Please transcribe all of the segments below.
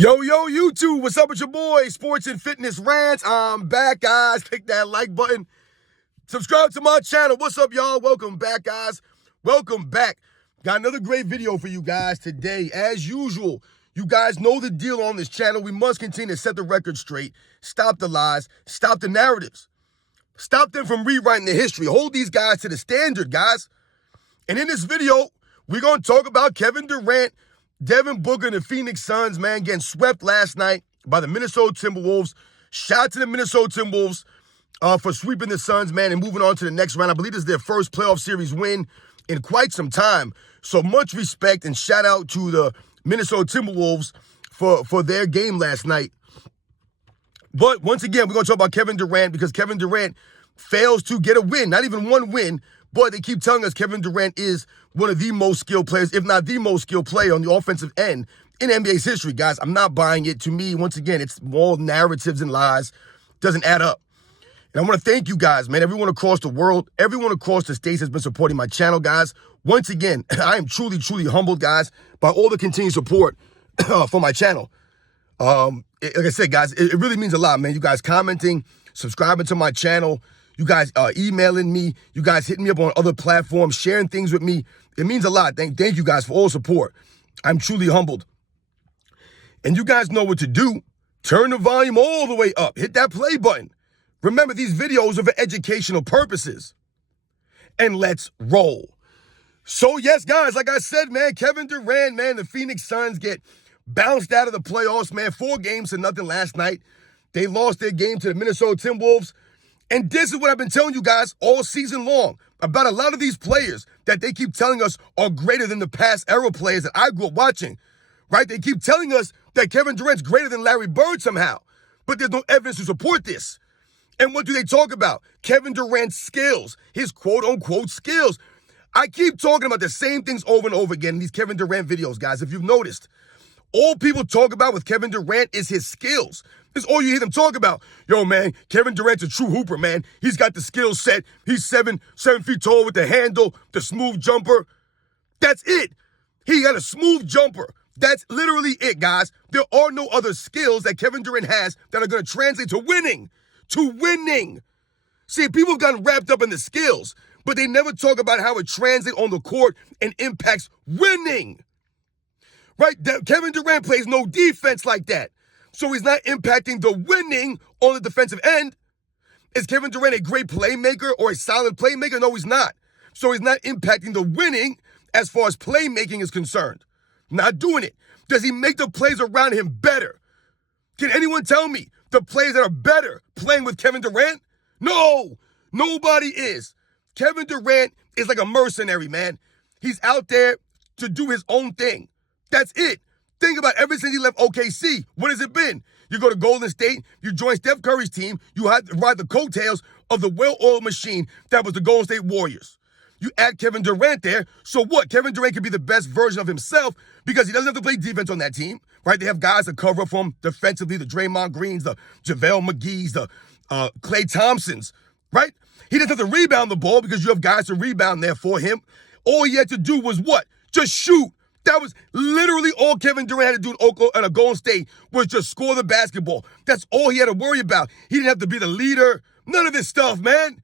Yo, YouTube, what's up with your boy? Sports and Fitness Rants. I'm back, guys. Click that like button. Subscribe to my channel. What's up, y'all? Welcome back, guys. Welcome back. Got another great video for you guys today. As usual, you guys know the deal on this channel. We must continue to set the record straight. Stop the lies. Stop the narratives. Stop them from rewriting the history. Hold these guys to the standard, guys. And in this video, we're going to talk about Kevin Durant, Devin Booker, and the Phoenix Suns, man, getting swept last night by the Minnesota Timberwolves. Shout out to the Minnesota Timberwolves for sweeping the Suns, man, and moving on to the next round. I believe this is their first playoff series win in quite some time. So much respect and shout out to the Minnesota Timberwolves for their game last night. But once again, we're going to talk about Kevin Durant because Kevin Durant fails to get a win, not even one win. But they keep telling us Kevin Durant is one of the most skilled players, if not the most skilled player on the offensive end in NBA's history, guys. I'm not buying it. To me, once again, it's all narratives and lies. Doesn't add up. And I want to thank you guys, man. Everyone across the world, everyone across the states has been supporting my channel, guys. Once again, I am truly, truly humbled, guys, by all the continued support for my channel. Like I said, guys, it really means a lot, man. You guys commenting, subscribing to my channel, you guys emailing me, you guys hitting me up on other platforms, sharing things with me. It means a lot. Thank you guys for all support. I'm truly humbled. And you guys know what to do. Turn the volume all the way up. Hit that play button. Remember, these videos are for educational purposes. And let's roll. So, yes, guys, like I said, man, Kevin Durant, man, the Phoenix Suns get bounced out of the playoffs, man. 4 games to nothing last night. They lost their game to the Minnesota Timberwolves. And this is what I've been telling you guys all season long about a lot of these players that they keep telling us are greater than the past era players that I grew up watching, right? They keep telling us that Kevin Durant's greater than Larry Bird somehow, but there's no evidence to support this. And what do they talk about? Kevin Durant's skills, his quote-unquote skills. I keep talking about the same things over and over again in these Kevin Durant videos, guys, if you've noticed. All people talk about with Kevin Durant is his skills. That's all you hear them talk about. Yo, man, Kevin Durant's a true hooper, man. He's got the skill set. He's 7 feet tall with the handle, the smooth jumper. That's it. He got a smooth jumper. That's literally it, guys. There are no other skills that Kevin Durant has that are going to translate to winning. To winning. See, people have gotten wrapped up in the skills, but they never talk about how it translates on the court and impacts winning. Right? Kevin Durant plays no defense like that. So he's not impacting the winning on the defensive end. Is Kevin Durant a great playmaker or a solid playmaker? No, he's not. So he's not impacting the winning as far as playmaking is concerned. Not doing it. Does he make the plays around him better? Can anyone tell me the players that are better playing with Kevin Durant? No, nobody is. Kevin Durant is like a mercenary, man. He's out there to do his own thing. That's it. Think about ever since he left OKC. What has it been? You go to Golden State, you join Steph Curry's team, you ride the coattails of the well-oiled machine that was the Golden State Warriors. You add Kevin Durant there, so what? Kevin Durant can be the best version of himself because he doesn't have to play defense on that team, right? They have guys that cover for him defensively, the Draymond Greens, the JaVale McGee's, the Klay Thompsons, right? He doesn't have to rebound the ball because you have guys to rebound there for him. All he had to do was what? Just shoot. That was literally all Kevin Durant had to do in a Golden State was just score the basketball. That's all he had to worry about. He didn't have to be the leader. None of this stuff, man.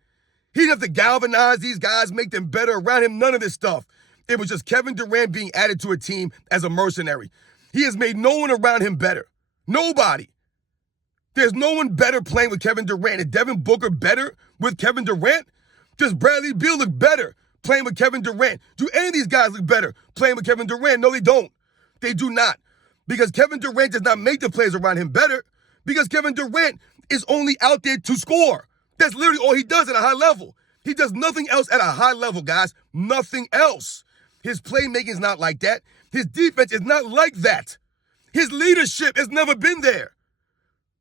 He didn't have to galvanize these guys, make them better around him. None of this stuff. It was just Kevin Durant being added to a team as a mercenary. He has made no one around him better. Nobody. There's no one better playing with Kevin Durant. Is Devin Booker better with Kevin Durant? Does Bradley Beal look better playing with Kevin Durant? Do any of these guys look better playing with Kevin Durant? No, they don't. They do not. Because Kevin Durant does not make the players around him better. Because Kevin Durant is only out there to score. That's literally all he does at a high level. He does nothing else at a high level, guys. Nothing else. His playmaking is not like that. His defense is not like that. His leadership has never been there.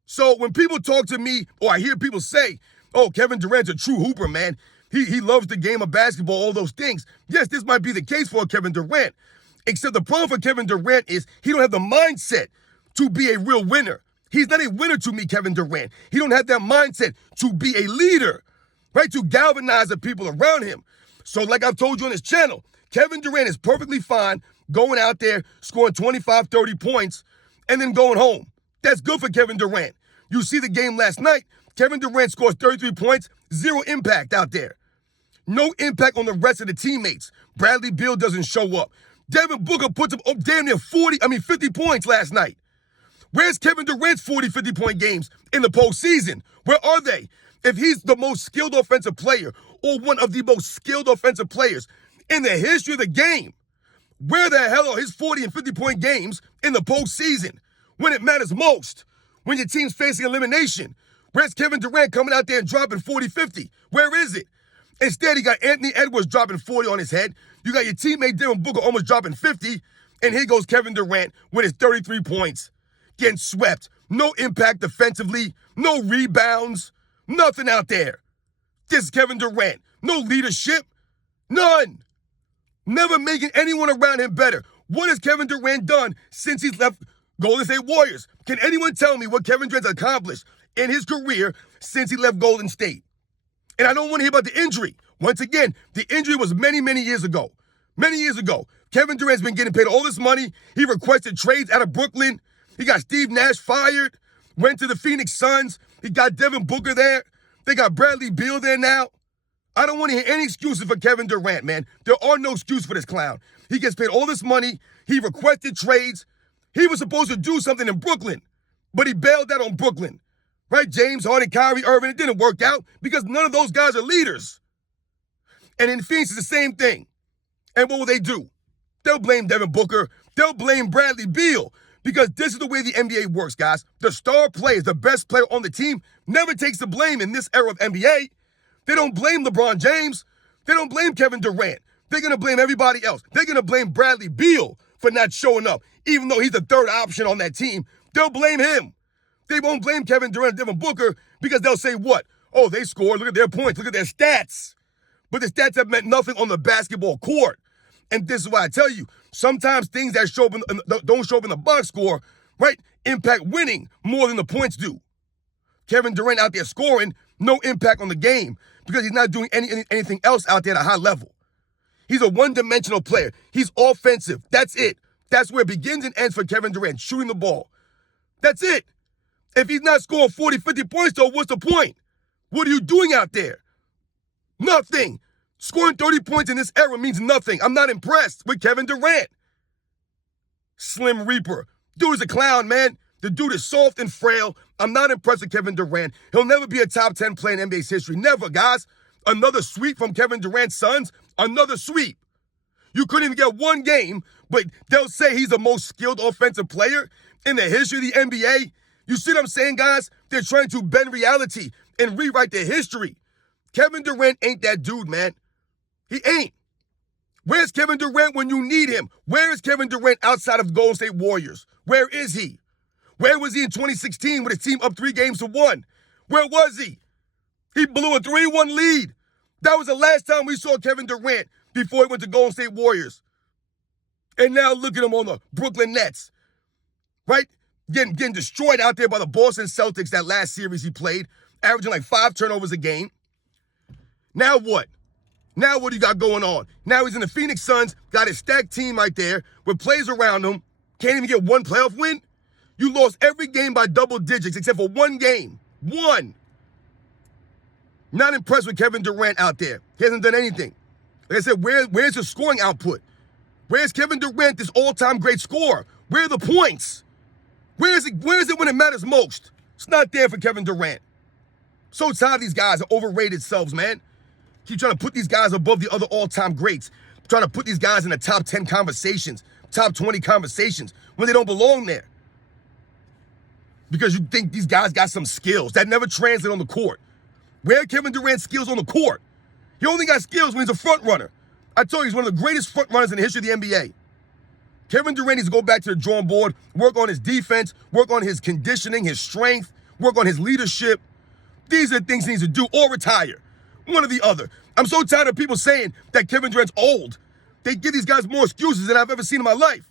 So when people talk to me, or I hear people say, oh, Kevin Durant's a true hooper, man. He loves the game of basketball, all those things. Yes, this might be the case for Kevin Durant. Except the problem for Kevin Durant is he don't have the mindset to be a real winner. He's not a winner to me, Kevin Durant. He don't have that mindset to be a leader, right? To galvanize the people around him. So like I've told you on this channel, Kevin Durant is perfectly fine going out there, scoring 25, 30 points, and then going home. That's good for Kevin Durant. You see the game last night. Kevin Durant scores 33 points, zero impact out there. No impact on the rest of the teammates. Bradley Beal doesn't show up. Devin Booker puts up damn near 50 points last night. Where's Kevin Durant's 40, 50-point games in the postseason? Where are they? If he's the most skilled offensive player or one of the most skilled offensive players in the history of the game, where the hell are his 40 and 50-point games in the postseason when it matters most, when your team's facing elimination? Where's Kevin Durant coming out there and dropping 40, 50? Where is it? Instead, he got Anthony Edwards dropping 40 on his head. You got your teammate Devin Booker almost dropping 50. And here goes Kevin Durant with his 33 points. Getting swept. No impact defensively. No rebounds. Nothing out there. This is Kevin Durant. No leadership. None. Never making anyone around him better. What has Kevin Durant done since he's left Golden State Warriors? Can anyone tell me what Kevin Durant's accomplished in his career since he left Golden State? And I don't want to hear about the injury. Once again, the injury was many, many years ago. Many years ago. Kevin Durant's been getting paid all this money. He requested trades out of Brooklyn. He got Steve Nash fired. Went to the Phoenix Suns. He got Devin Booker there. They got Bradley Beal there now. I don't want to hear any excuses for Kevin Durant, man. There are no excuses for this clown. He gets paid all this money. He requested trades. He was supposed to do something in Brooklyn, but he bailed out on Brooklyn. Right? James Harden, Kyrie Irving, it didn't work out because none of those guys are leaders. And in Phoenix, it's the same thing. And what will they do? They'll blame Devin Booker. They'll blame Bradley Beal because this is the way the NBA works, guys. The star player, the best player on the team, never takes the blame in this era of NBA. They don't blame LeBron James. They don't blame Kevin Durant. They're going to blame everybody else. They're going to blame Bradley Beal for not showing up. Even though he's the third option on that team, they'll blame him. They won't blame Kevin Durant and Devin Booker because they'll say what? Oh, they scored. Look at their points. Look at their stats. But the stats have meant nothing on the basketball court. And this is why I tell you, sometimes things that don't show up in the box score, right, impact winning more than the points do. Kevin Durant out there scoring, no impact on the game because he's not doing anything else out there at a high level. He's a one-dimensional player. He's offensive. That's it. That's where it begins and ends for Kevin Durant, shooting the ball. That's it. If he's not scoring 40, 50 points, though, what's the point? What are you doing out there? Nothing. Scoring 30 points in this era means nothing. I'm not impressed with Kevin Durant. Slim Reaper. Dude is a clown, man. The dude is soft and frail. I'm not impressed with Kevin Durant. He'll never be a top 10 player in NBA's history. Never, guys. Another sweep from Kevin Durant's Suns. Another sweep. You couldn't even get one game, but they'll say he's the most skilled offensive player in the history of the NBA. You see what I'm saying, guys? They're trying to bend reality and rewrite their history. Kevin Durant ain't that dude, man. He ain't. Where's Kevin Durant when you need him? Where is Kevin Durant outside of the Golden State Warriors? Where is he? Where was he in 2016 with his team up 3-1? Where was he? He blew a 3-1 lead. That was the last time we saw Kevin Durant before he went to Golden State Warriors. And now look at him on the Brooklyn Nets, right? Getting destroyed out there by the Boston Celtics that last series he played, averaging like 5 turnovers a game. Now what? Now what do you got going on? Now he's in the Phoenix Suns, got his stacked team right there with players around him, can't even get one playoff win? You lost every game by double digits except for one game. One. Not impressed with Kevin Durant out there. He hasn't done anything. Like I said, where's his scoring output? Where's Kevin Durant, this all-time great scorer? Where are the points? Where is it when it matters most? It's not there for Kevin Durant. So tired of these guys are overrated selves, man. Keep trying to put these guys above the other all-time greats. Trying to put these guys in the top 10 conversations, top 20 conversations, when they don't belong there. Because you think these guys got some skills that never translate on the court. Where are Kevin Durant's skills on the court? He only got skills when he's a front runner. I told you, he's one of the greatest front runners in the history of the NBA. Kevin Durant needs to go back to the drawing board, work on his defense, work on his conditioning, his strength, work on his leadership. These are the things he needs to do or retire. One or the other. I'm so tired of people saying that Kevin Durant's old. They give these guys more excuses than I've ever seen in my life.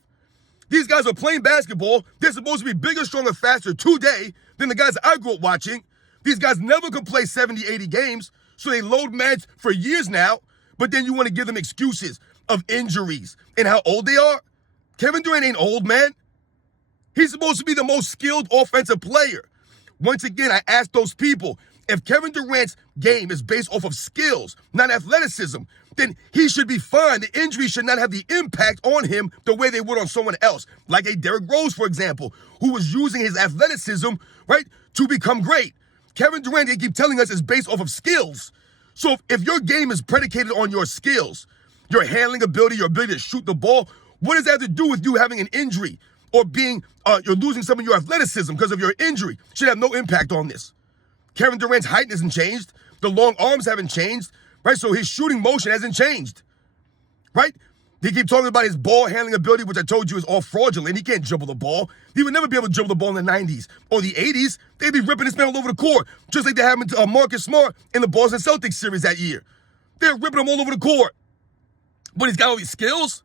These guys are playing basketball. They're supposed to be bigger, stronger, faster today than the guys I grew up watching. These guys never could play 70, 80 games, so they load manage for years now, but then you want to give them excuses of injuries and how old they are? Kevin Durant ain't old, man. He's supposed to be the most skilled offensive player. Once again, I ask those people, if Kevin Durant's game is based off of skills, not athleticism, then he should be fine. The injury should not have the impact on him the way they would on someone else. Like a Derrick Rose, for example, who was using his athleticism, right, to become great. Kevin Durant, they keep telling us, is based off of skills. So if your game is predicated on your skills, your handling ability, your ability to shoot the ball, what does that have to do with you having an injury or you're losing some of your athleticism because of your injury? Should have no impact on this. Kevin Durant's height hasn't changed. The long arms haven't changed, right? So his shooting motion hasn't changed, right? They keep talking about his ball handling ability, which I told you is all fraudulent. He can't dribble the ball. He would never be able to dribble the ball in the 90s or the 80s. They'd be ripping this man all over the court, just like they happened to Marcus Smart in the Boston Celtics series that year. They're ripping him all over the court. But he's got all these skills.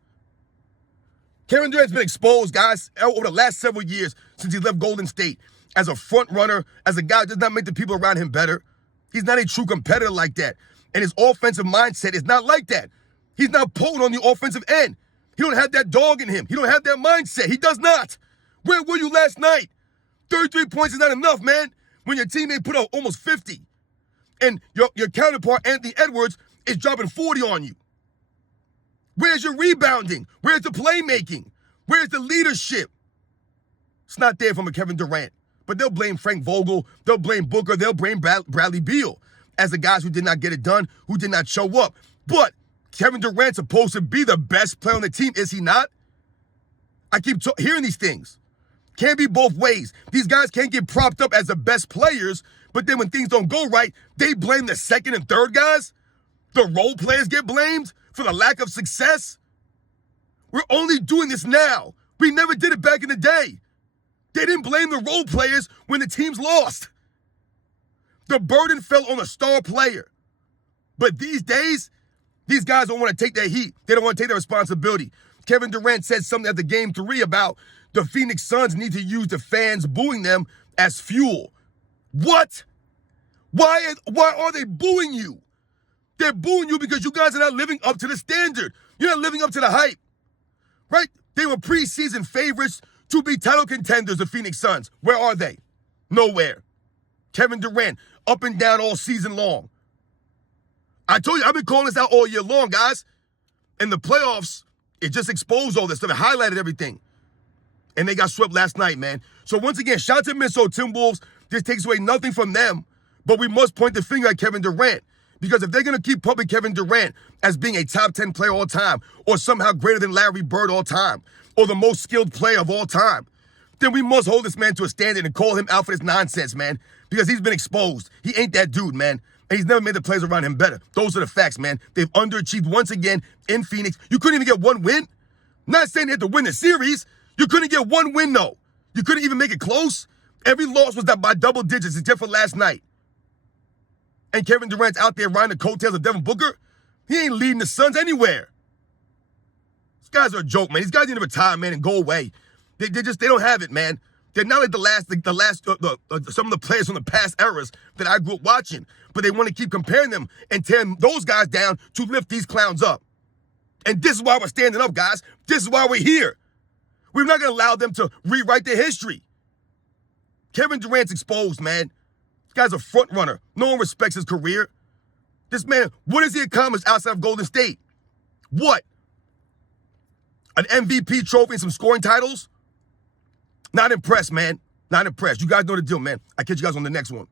Kevin Durant's been exposed, guys, over the last several years since he left Golden State as a front runner, as a guy who does not make the people around him better. He's not a true competitor like that. And his offensive mindset is not like that. He's not potent on the offensive end. He don't have that dog in him. He don't have that mindset. He does not. Where were you last night? 33 points is not enough, man, when your teammate put out almost 50. And your counterpart, Anthony Edwards, is dropping 40 on you. Where's your rebounding? Where's the playmaking? Where's the leadership? It's not there from a Kevin Durant. But they'll blame Frank Vogel. They'll blame Booker. They'll blame Bradley Beal as the guys who did not get it done, who did not show up. But Kevin Durant's supposed to be the best player on the team, is he not? I keep hearing these things. Can't be both ways. These guys can't get propped up as the best players, but then when things don't go right, they blame the second and third guys. The role players get blamed for the lack of success. We're only doing this now. We never did it back in the day. They didn't blame the role players when the teams lost. The burden fell on the star player. But these days, these guys don't want to take that heat. They don't want to take their responsibility. Kevin Durant said something at the Game 3 about the Phoenix Suns need to use the fans booing them as fuel. What? Why are they booing you? They're booing you because you guys are not living up to the standard. You're not living up to the hype, right? They were preseason favorites to be title contenders, the Phoenix Suns. Where are they? Nowhere. Kevin Durant, up and down all season long. I told you, I've been calling this out all year long, guys. In the playoffs, it just exposed all this stuff. It highlighted everything. And they got swept last night, man. So once again, shout out to Minnesota Timberwolves. This takes away nothing from them. But we must point the finger at Kevin Durant. Because if they're going to keep pumping Kevin Durant as being a top 10 player all time, or somehow greater than Larry Bird all time, or the most skilled player of all time, then we must hold this man to a standard and call him out for this nonsense, man. Because he's been exposed. He ain't that dude, man. And he's never made the players around him better. Those are the facts, man. They've underachieved once again in Phoenix. You couldn't even get one win. Not saying they had to win the series. You couldn't get one win, though. You couldn't even make it close. Every loss was by double digits except for last night. And Kevin Durant's out there riding the coattails of Devin Booker. He ain't leading the Suns anywhere. These guys are a joke, man. These guys need to retire, man, and go away. They don't have it, man. They're not like some of the players from the past eras that I grew up watching. But they want to keep comparing them and tearing those guys down to lift these clowns up. And this is why we're standing up, guys. This is why we're here. We're not going to allow them to rewrite their history. Kevin Durant's exposed, man. This guy's a front runner. No one respects his career. This man, what has he accomplished outside of Golden State? What? An MVP trophy and some scoring titles? Not impressed, man. Not impressed. You guys know the deal, man. I'll catch you guys on the next one.